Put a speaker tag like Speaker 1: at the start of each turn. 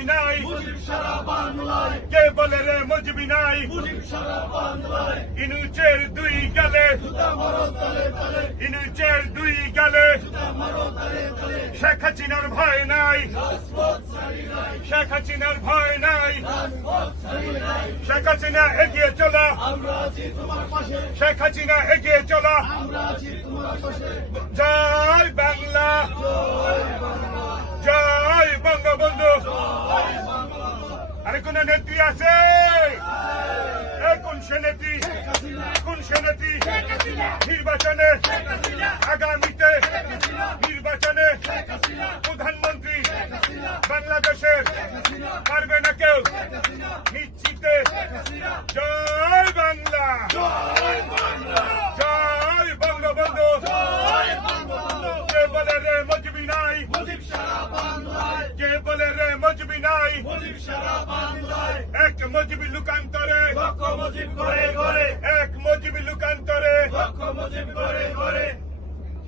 Speaker 1: মজবি নাই।
Speaker 2: মুজিব সারা বাংলায়।
Speaker 1: কে বলে রে মজবি নাই?
Speaker 2: মুজিব সারা বাংলায়।
Speaker 1: ইনুচের দুই গালে।
Speaker 2: জুতা মারো তালে তালে।
Speaker 1: ইনুচের দুই গালে।
Speaker 2: জুতা মারো তালে তালে।
Speaker 1: শেখ হাসিনার ভয় নাই।
Speaker 2: রাজপথ ছাড়ি নাই।
Speaker 1: শেখ হাসিনার ভয় নাই।
Speaker 2: রাজপথ ছাড়ি নাই।
Speaker 1: শেখ হাসিনা এগিয়ে চলা।
Speaker 2: আমরা আছি তোমার পাশে।
Speaker 1: শেখ হাসিনা এগিয়ে চলা।
Speaker 2: আমরা আছি তোমার পাশে
Speaker 1: জয় বাংলা জয় বঙ্গবন্ধু আরে কোন নেত্রী আছে? কোন সে নেত্রী? কোন সে নেত্রী? নির্বাচনে আগামীতে নির্বাচনে প্রধানমন্ত্রী বাংলাদেশের পারবে না কেউ? নিশ্চিতে জয় বাংলা। জয় বঙ্গবন্ধু। কে বলে রে মজবি নাই?
Speaker 2: নাই মুজিব সারা বাংলায়।
Speaker 1: এক মুজিব লুকান্তরে।
Speaker 2: লক্ষ মুজিব করে করে
Speaker 1: এক মুজিব লুকান্তরে।
Speaker 2: লক্ষ মুজিব করে